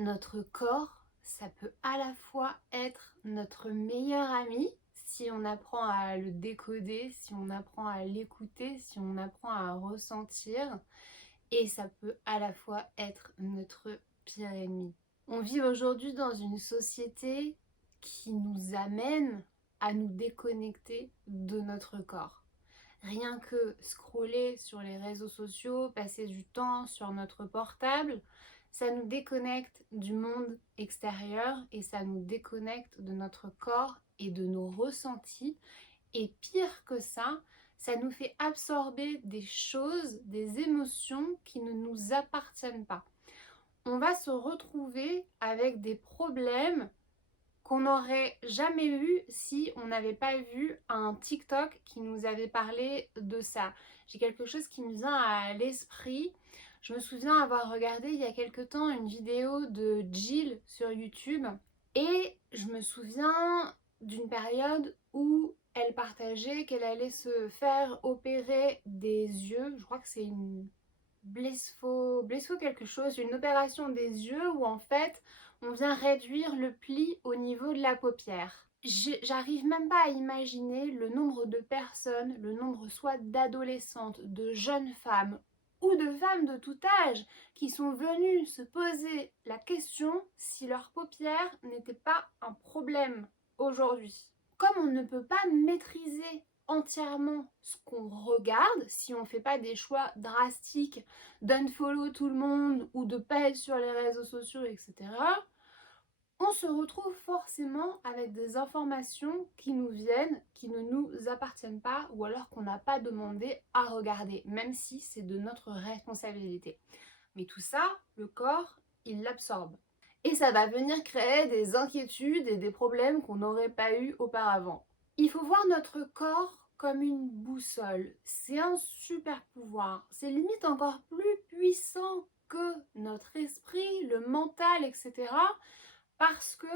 notre corps, ça peut à la fois être notre meilleur ami si on apprend à le décoder, si on apprend à l'écouter, si on apprend à ressentir, et ça peut à la fois être notre pire ennemi. On vit aujourd'hui dans une société qui nous amène à nous déconnecter de notre corps. Rien que scroller sur les réseaux sociaux, passer du temps sur notre portable, ça nous déconnecte du monde extérieur et ça nous déconnecte de notre corps et de nos ressentis. Et pire que ça nous fait absorber des choses, des émotions qui ne nous appartiennent pas. On va se retrouver avec des problèmes qu'on n'aurait jamais eu si on n'avait pas vu un TikTok qui nous avait parlé de ça. J'ai quelque chose qui me vient à l'esprit. Je me souviens avoir regardé il y a quelque temps une vidéo de Jill sur YouTube et je me souviens d'une période où elle partageait qu'elle allait se faire opérer des yeux. Je crois que c'est une blessfo quelque chose, une opération des yeux où en fait on vient réduire le pli au niveau de la paupière. J'arrive même pas à imaginer le nombre de personnes, le nombre soit d'adolescentes, de jeunes femmes ou de femmes de tout âge qui sont venues se poser la question si leur paupière n'était pas un problème aujourd'hui. Comme on ne peut pas maîtriser entièrement ce qu'on regarde, si on ne fait pas des choix drastiques d'unfollow tout le monde ou de pas être sur les réseaux sociaux, etc., on se retrouve forcément avec des informations qui nous viennent, qui ne nous appartiennent pas ou alors qu'on n'a pas demandé à regarder, même si c'est de notre responsabilité. Mais tout ça, le corps, il l'absorbe. Et ça va venir créer des inquiétudes et des problèmes qu'on n'aurait pas eu auparavant. Il faut voir notre corps comme une boussole. C'est un super pouvoir. C'est limite encore plus puissant que notre esprit, le mental, etc. Parce que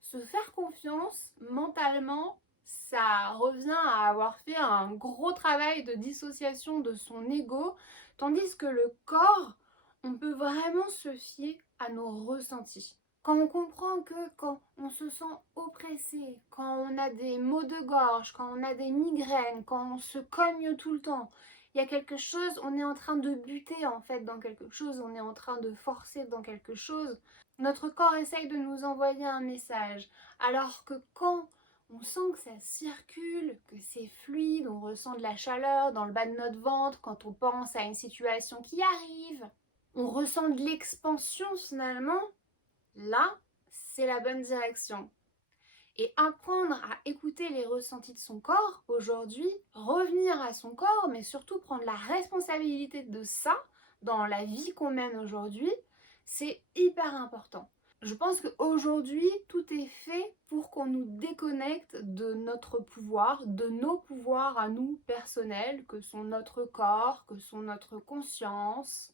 se faire confiance mentalement, ça revient à avoir fait un gros travail de dissociation de son ego, tandis que le corps, on peut vraiment se fier à nos ressentis. Quand on comprend que quand on se sent oppressé, quand on a des maux de gorge, quand on a des migraines, quand on se cogne tout le temps, il y a quelque chose, on est en train de buter en fait dans quelque chose, on est en train de forcer dans quelque chose. Notre corps essaye de nous envoyer un message, alors que quand on sent que ça circule, que c'est fluide, on ressent de la chaleur dans le bas de notre ventre quand on pense à une situation qui arrive, on ressent de l'expansion finalement, là, c'est la bonne direction. Et apprendre à écouter les ressentis de son corps aujourd'hui, revenir à son corps, mais surtout prendre la responsabilité de ça dans la vie qu'on mène aujourd'hui, c'est hyper important. Je pense qu'aujourd'hui, tout est fait pour qu'on nous déconnecte de notre pouvoir, de nos pouvoirs à nous personnels, que sont notre corps, que sont notre conscience,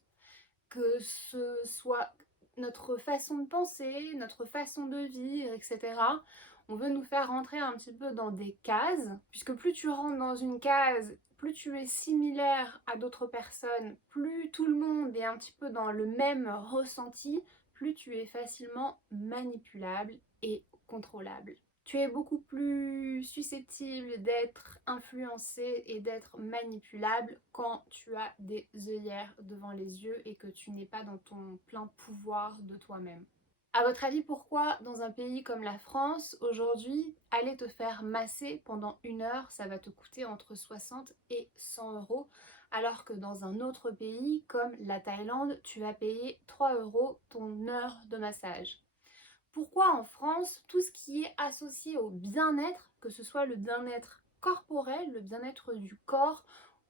que ce soit notre façon de penser, notre façon de vivre, etc. On veut nous faire rentrer un petit peu dans des cases, puisque plus tu rentres dans une case, plus tu es similaire à d'autres personnes, plus tout le monde est un petit peu dans le même ressenti, plus tu es facilement manipulable et contrôlable. Tu es beaucoup plus susceptible d'être influencé et d'être manipulable quand tu as des œillères devant les yeux et que tu n'es pas dans ton plein pouvoir de toi-même. À votre avis, pourquoi dans un pays comme la France, aujourd'hui, aller te faire masser pendant 1 heure, ça va te coûter entre 60 et 100 euros, alors que dans un autre pays comme la Thaïlande, tu vas payer 3 euros ton heure de massage? Pourquoi en France, tout ce qui est associé au bien-être, que ce soit le bien-être corporel, le bien-être du corps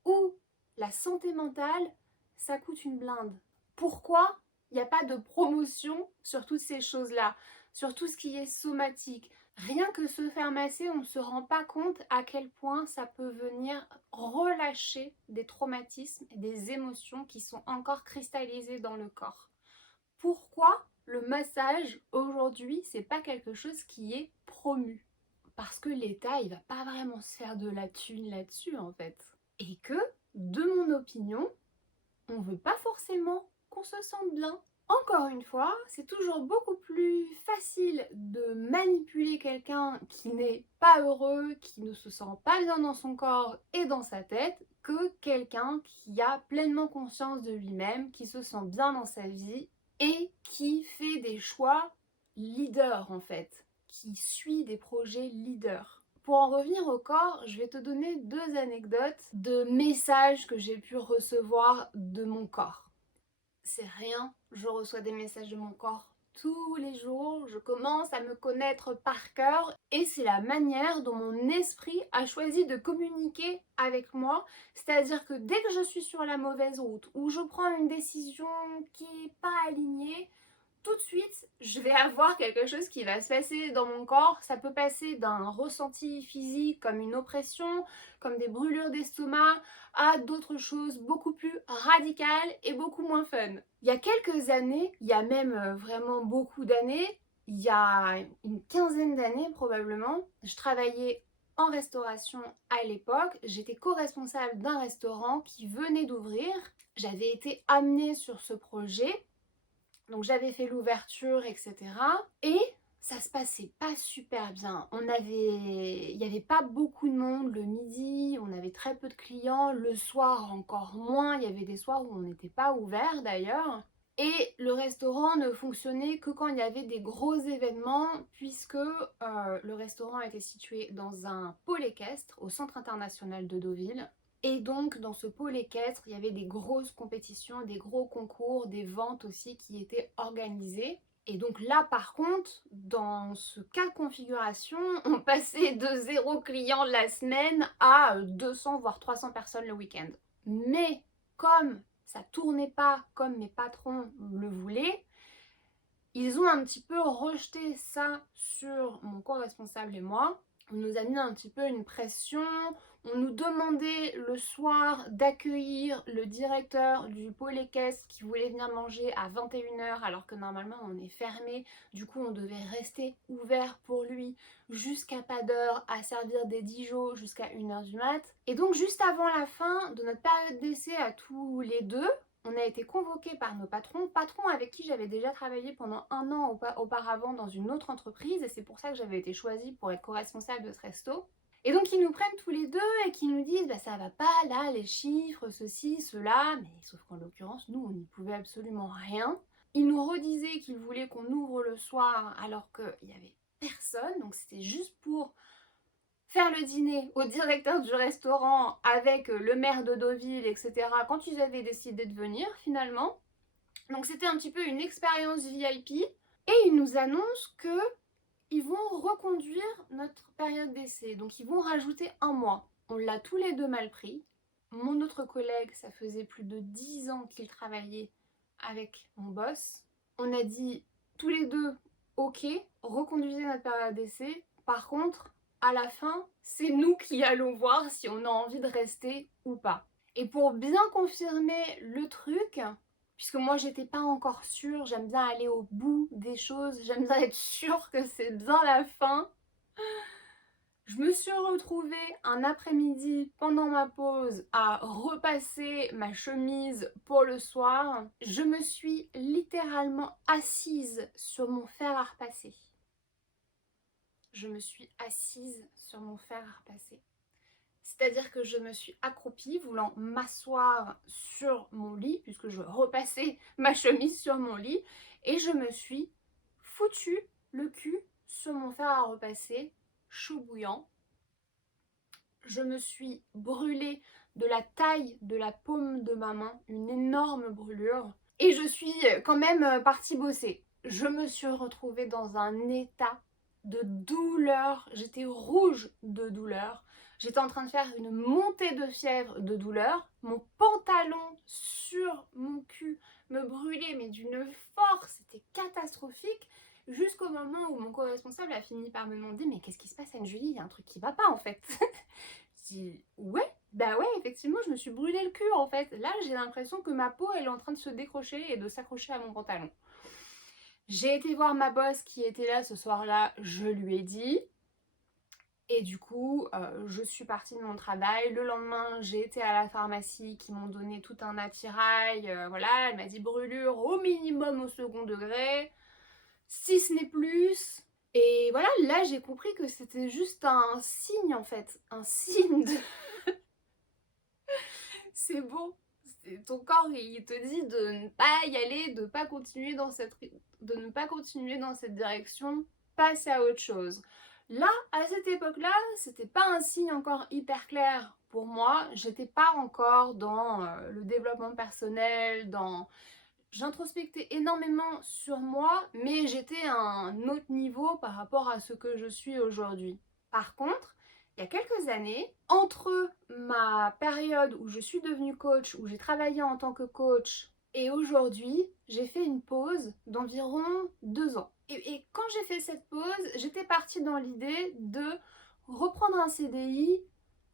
ou la santé mentale, ça coûte une blinde? Pourquoi il n'y a pas de promotion sur toutes ces choses-là, sur tout ce qui est somatique? Rien que se faire masser, on ne se rend pas compte à quel point ça peut venir relâcher des traumatismes et des émotions qui sont encore cristallisées dans le corps. Pourquoi le massage aujourd'hui, c'est pas quelque chose qui est promu? Parce que l'État, il va pas vraiment se faire de la thune là-dessus en fait. Et que, de mon opinion, on veut pas forcément qu'on se sente bien Encore une fois, c'est toujours beaucoup plus facile de manipuler quelqu'un qui n'est pas heureux, qui ne se sent pas bien dans son corps et dans sa tête, que quelqu'un qui a pleinement conscience de lui-même, qui se sent bien dans sa vie et qui fait des choix leaders en fait, qui suit des projets leaders. Pour en revenir au corps, je vais te donner 2 anecdotes de messages que j'ai pu recevoir de mon corps. C'est rien, je reçois des messages de mon corps tous les jours, je commence à me connaître par cœur et c'est la manière dont mon esprit a choisi de communiquer avec moi, c'est-à-dire que dès que je suis sur la mauvaise route ou je prends une décision qui n'est pas alignée, tout de suite, je vais avoir quelque chose qui va se passer dans mon corps. Ça peut passer d'un ressenti physique comme une oppression, comme des brûlures d'estomac, à d'autres choses beaucoup plus radicales et beaucoup moins fun. Il y a quelques années, il y a même vraiment beaucoup d'années, il y a une quinzaine d'années probablement, je travaillais en restauration à l'époque. J'étais co-responsable d'un restaurant qui venait d'ouvrir. J'avais été amenée sur ce projet. Donc j'avais fait l'ouverture, etc. Et ça se passait pas super bien. Il n'y avait pas beaucoup de monde le midi, on avait très peu de clients. Le soir encore moins, il y avait des soirs où on n'était pas ouvert d'ailleurs. Et le restaurant ne fonctionnait que quand il y avait des gros événements, puisque le restaurant était situé dans un pôle équestre au Centre international de Deauville. Et donc dans ce pôle équestre, il y avait des grosses compétitions, des gros concours, des ventes aussi qui étaient organisées. Et donc là par contre, dans ce cas de configuration, on passait de 0 client la semaine à 200 voire 300 personnes le week-end. Mais comme ça tournait pas comme mes patrons le voulaient, ils ont un petit peu rejeté ça sur mon co-responsable et moi. On nous a mis un petit peu une pression. On nous demandait le soir d'accueillir le directeur du pôle équestre qui voulait venir manger à 21h alors que normalement on est fermé. Du coup on devait rester ouvert pour lui jusqu'à pas d'heure, à servir des Dijon jusqu'à 1h du mat. Et donc juste avant la fin de notre période d'essai à tous les deux, on a été convoqués par nos patrons avec qui j'avais déjà travaillé pendant 1 an auparavant dans une autre entreprise, et c'est pour ça que j'avais été choisie pour être co-responsable de ce resto. Et donc ils nous prennent tous les deux et qui nous disent bah ça va pas là, les chiffres, ceci, cela, mais sauf qu'en l'occurrence nous on n'y pouvait absolument rien. Ils nous redisaient qu'ils voulaient qu'on ouvre le soir alors qu'il y avait personne, donc c'était juste pour faire le dîner au directeur du restaurant avec le maire de Deauville, etc. quand ils avaient décidé de venir finalement. Donc c'était un petit peu une expérience VIP. Et ils nous annoncent que ils vont reconduire notre période d'essai. Donc ils vont rajouter 1 mois. On l'a tous les deux mal pris. Mon autre collègue, ça faisait plus de 10 ans qu'il travaillait avec mon boss. On a dit tous les deux, ok, reconduisez notre période d'essai. Par contre, à la fin, c'est nous qui allons voir si on a envie de rester ou pas. Et pour bien confirmer le truc, puisque moi j'étais pas encore sûre, j'aime bien aller au bout des choses, j'aime bien être sûre que c'est bien la fin. Je me suis retrouvée un après-midi pendant ma pause à repasser ma chemise pour le soir. Je me suis littéralement assise sur mon fer à repasser. Je me suis assise sur mon fer à repasser. C'est-à-dire que je me suis accroupie, voulant m'asseoir sur mon lit, puisque je repassais ma chemise sur mon lit, et je me suis foutu le cul sur mon fer à repasser, chaud bouillant. Je me suis brûlée de la taille de la paume de ma main, une énorme brûlure, et je suis quand même partie bosser. Je me suis retrouvée dans un état de douleur, j'étais rouge de douleur. J'étais en train de faire une montée de fièvre de douleur. Mon pantalon sur mon cul me brûlait, mais d'une force, c'était catastrophique. Jusqu'au moment où mon co-responsable a fini par me demander mais qu'est-ce qui se passe Anne-Julie, il y a un truc qui va pas en fait. Je dis ouais, bah ouais, effectivement je me suis brûlé le cul en fait. Là j'ai l'impression que ma peau elle est en train de se décrocher et de s'accrocher à mon pantalon. J'ai été voir ma boss qui était là ce soir-là, je lui ai dit. Et du coup, je suis partie de mon travail. Le lendemain, j'ai été à la pharmacie qui m'ont donné tout un attirail. Voilà, elle m'a dit brûlure au minimum au second degré, si ce n'est plus. Et voilà, là j'ai compris que c'était juste un signe en fait. Un signe de... C'est bon. Ton corps il te dit de ne pas y aller, de ne pas continuer dans cette direction, passer à autre chose. Là, à cette époque-là, c'était pas un signe encore hyper clair pour moi. J'étais pas encore dans le développement personnel, j'introspectais énormément sur moi, mais j'étais à un autre niveau par rapport à ce que je suis aujourd'hui. Par contre, il y a quelques années, entre ma période où je suis devenue coach, où j'ai travaillé en tant que coach, et aujourd'hui, j'ai fait une pause d'environ 2 ans. Et quand j'ai fait cette pause, j'étais partie dans l'idée de reprendre un CDI,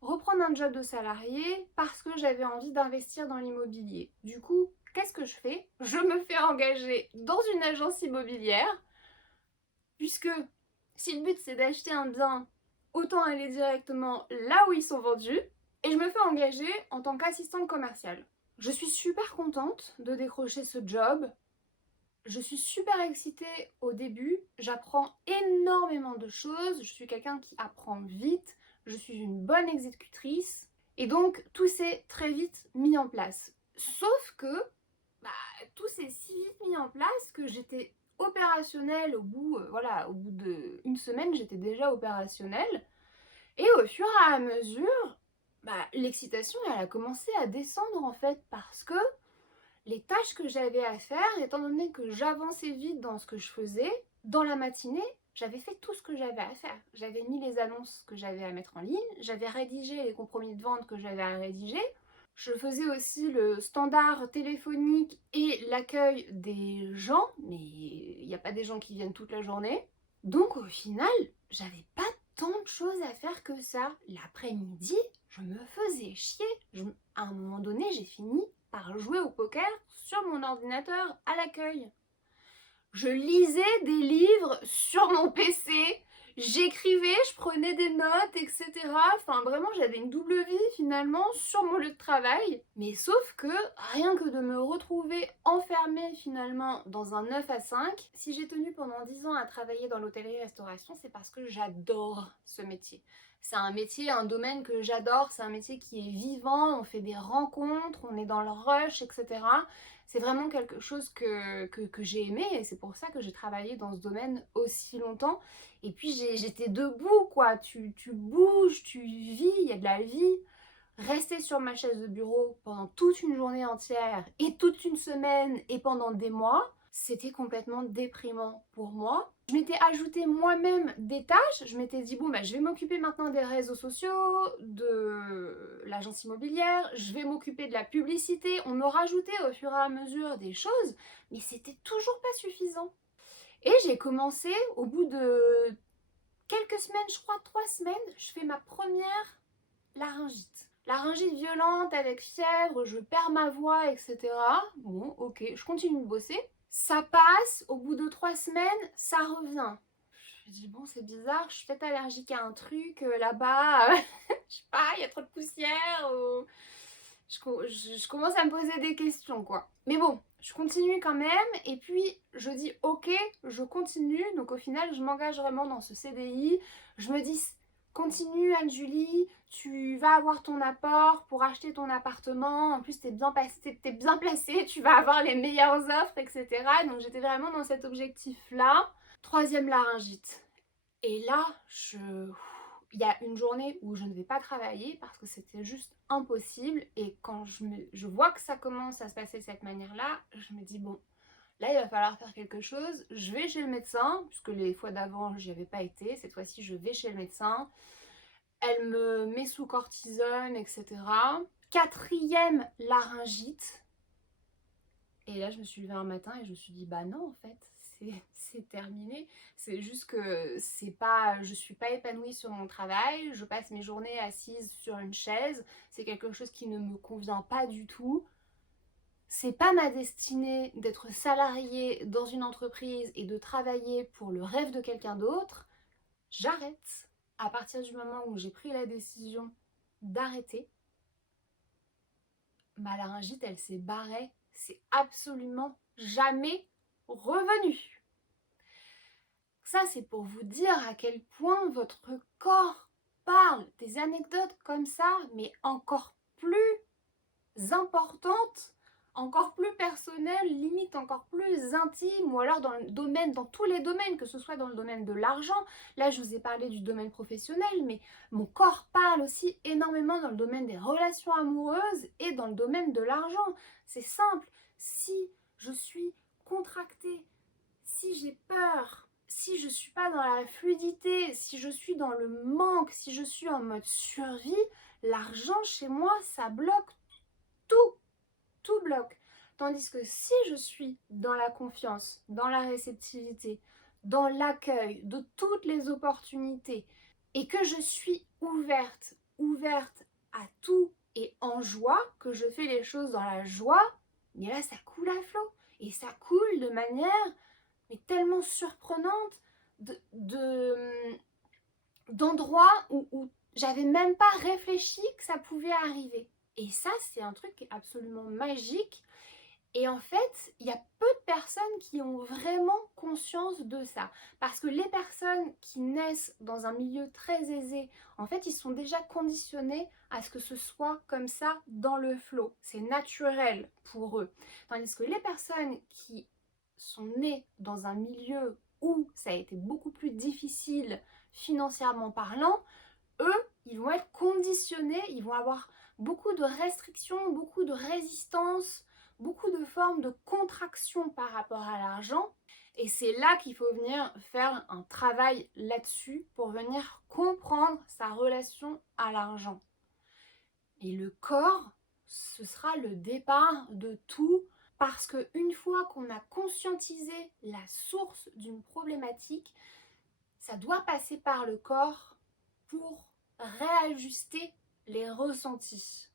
reprendre un job de salarié, parce que j'avais envie d'investir dans l'immobilier. Du coup, qu'est-ce que je fais? Je me fais engager dans une agence immobilière, puisque si le but c'est d'acheter un bien, autant aller directement là où ils sont vendus, et je me fais engager en tant qu'assistante commerciale. Je suis super contente de décrocher ce job. Je suis super excitée au début, j'apprends énormément de choses, je suis quelqu'un qui apprend vite, je suis une bonne exécutrice, et donc tout s'est très vite mis en place. Sauf que bah, tout s'est si vite mis en place que j'étais opérationnelle au bout d'une semaine, j'étais déjà opérationnelle. Et au fur et à mesure, l'excitation, elle a commencé à descendre en fait parce que les tâches que j'avais à faire, étant donné que j'avançais vite dans ce que je faisais, dans la matinée, j'avais fait tout ce que j'avais à faire. J'avais mis les annonces que j'avais à mettre en ligne, j'avais rédigé les compromis de vente que j'avais à rédiger, je faisais aussi le standard téléphonique et l'accueil des gens, mais il n'y a pas des gens qui viennent toute la journée. Donc au final, j'avais pas tant de choses à faire que ça. L'après-midi, je me faisais chier. À un moment donné, j'ai fini par jouer au poker sur mon ordinateur à l'accueil. Je lisais des livres sur mon PC, j'écrivais, je prenais des notes, etc. Enfin, vraiment, j'avais une double vie finalement sur mon lieu de travail. Mais sauf que rien que de me retrouver enfermée finalement dans un 9 à 5, si j'ai tenu pendant 10 ans à travailler dans l'hôtellerie-restauration, c'est parce que j'adore ce métier. C'est un métier, un domaine que j'adore, c'est un métier qui est vivant, on fait des rencontres, on est dans le rush, etc. C'est vraiment quelque chose que j'ai aimé et c'est pour ça que j'ai travaillé dans ce domaine aussi longtemps. Et puis j'étais debout, quoi. Tu bouges, tu vis, il y a de la vie. Rester sur ma chaise de bureau pendant toute une journée entière et toute une semaine et pendant des mois, c'était complètement déprimant pour moi. Je m'étais ajouté moi-même des tâches. Je m'étais dit, bon, je vais m'occuper maintenant des réseaux sociaux, de l'agence immobilière, je vais m'occuper de la publicité. On me rajoutait au fur et à mesure des choses, mais c'était toujours pas suffisant. Et j'ai commencé, au bout de quelques semaines, je crois 3 semaines, je fais ma première laryngite. Laryngite violente avec fièvre, je perds ma voix, etc. Bon, ok, je continue de bosser. Ça passe, au bout de 3 semaines, ça revient. Je me dis, bon, c'est bizarre, je suis peut-être allergique à un truc là-bas, je sais pas, il y a trop de poussière, ou... je commence à me poser des questions, quoi. Mais bon, je continue quand même, et puis je dis, ok, je continue, donc au final, je m'engage vraiment dans ce CDI, je me dis, continue Anne-Julie, tu vas avoir ton apport pour acheter ton appartement, en plus t'es bien placée, tu vas avoir les meilleures offres, etc. Donc j'étais vraiment dans cet objectif-là. Troisième laryngite. Et là, il y a une journée où je ne vais pas travailler parce que c'était juste impossible. Et quand je vois que ça commence à se passer de cette manière-là, je me dis, bon, là, il va falloir faire quelque chose. Je vais chez le médecin, puisque les fois d'avant, j'y avais pas été. Cette fois-ci, je vais chez le médecin. Elle me met sous cortisone, etc. Quatrième laryngite. Et là, je me suis levée un matin et je me suis dit, bah non, en fait, c'est terminé. C'est juste que je suis pas épanouie sur mon travail. Je passe mes journées assise sur une chaise. C'est quelque chose qui ne me convient pas du tout. C'est pas ma destinée d'être salariée dans une entreprise et de travailler pour le rêve de quelqu'un d'autre. J'arrête. à partir du moment où j'ai pris la décision d'arrêter, ma laryngite, elle s'est barrée. C'est absolument jamais revenu. Ça, c'est pour vous dire à quel point votre corps parle. Des anecdotes comme ça, mais encore plus importantes, encore plus personnelles, limite encore plus intimes, ou alors dans le domaine, dans tous les domaines, que ce soit dans le domaine de l'argent. Là, je vous ai parlé du domaine professionnel, mais mon corps parle aussi énormément dans le domaine des relations amoureuses et dans le domaine de l'argent. C'est simple. Si je suis contractée, si j'ai peur, si je suis pas dans la fluidité, si je suis dans le manque, si je suis en mode survie, l'argent chez moi, ça bloque tout, tout bloque. Tandis que si je suis dans la confiance, dans la réceptivité, dans l'accueil de toutes les opportunités et que je suis ouverte à tout et en joie, que je fais les choses dans la joie, mais là ça coule à flot. Et ça coule de manière mais tellement surprenante d'endroits où j'avais même pas réfléchi que ça pouvait arriver. Et ça, c'est un truc absolument magique. Et en fait, il y a peu de personnes qui ont vraiment conscience de ça. Parce que les personnes qui naissent dans un milieu très aisé, en fait, ils sont déjà conditionnés à ce que ce soit comme ça dans le flot. C'est naturel pour eux. Tandis que les personnes qui sont nées dans un milieu où ça a été beaucoup plus difficile financièrement parlant, eux, ils vont être conditionnés, ils vont avoir beaucoup de restrictions, beaucoup de résistance, beaucoup de formes de contraction par rapport à l'argent. Et c'est là qu'il faut venir faire un travail là-dessus pour venir comprendre sa relation à l'argent. Et le corps, ce sera le départ de tout parce qu'une fois qu'on a conscientisé la source d'une problématique, ça doit passer par le corps pour réajuster les ressentis.